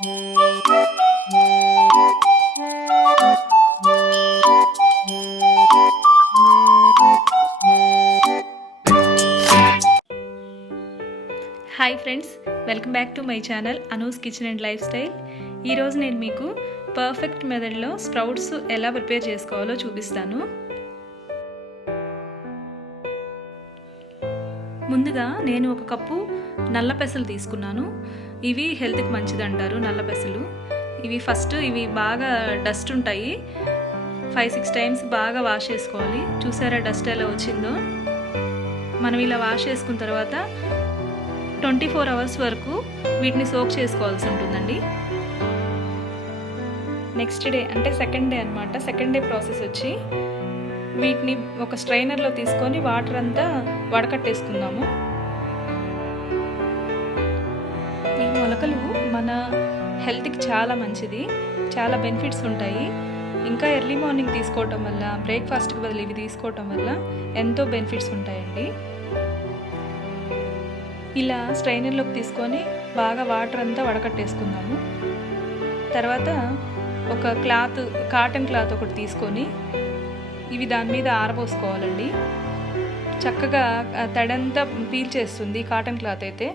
Hi friends, welcome back to my channel Anu's kitchen and lifestyle. ఈరోజు నేను మీకు పర్ఫెక్ట్ మెథడ్లో స్ప్రౌట్స్ ఎలా ప్రిపేర్ చేసుకోవాలో చూపిస్తాను. ముందుగా నేను ఒక కప్పు నల్ల పెసలు తీసుకున్నాను. ఇవి హెల్త్కి మంచిది అంటారు నల్ల పెసలు. ఇవి బాగా డస్ట్ ఉంటాయి. 5-6 టైమ్స్ బాగా వాష్ చేసుకోవాలి. చూసారా డస్ట్ ఎలా వచ్చిందో? మనం ఇలా వాష్ చేసుకున్న తర్వాత 24 అవర్స్ వరకు వీటిని సోక్ చేసుకోవాల్సి ఉంటుందండి. నెక్స్ట్ డే అంటే సెకండ్ డే అనమాట. సెకండ్ డే ప్రాసెస్ వచ్చి వీటిని ఒక స్ట్రైనర్లో తీసుకొని వాటర్ అంతా వడకట్టేసుకుందాము. ఈ మొలకలు మన హెల్త్కి చాలా మంచిది, చాలా బెనిఫిట్స్ ఉంటాయి. ఇంకా ఎర్లీ మార్నింగ్ తీసుకోవటం వల్ల, బ్రేక్ఫాస్ట్కి బదులు ఇవి తీసుకోవటం వల్ల ఎంతో బెనిఫిట్స్ ఉంటాయండి. ఇలా స్ట్రైనర్లోకి తీసుకొని బాగా వాటర్ అంతా వడకట్టేసుకుందాము. తర్వాత ఒక కాటన్ క్లాత్ ఒకటి తీసుకొని ఇవి దాని మీద ఆరబోసుకోవాలండి. చక్కగా తడంతా పీల్చేస్తుంది కాటన్ క్లాత్ అయితే.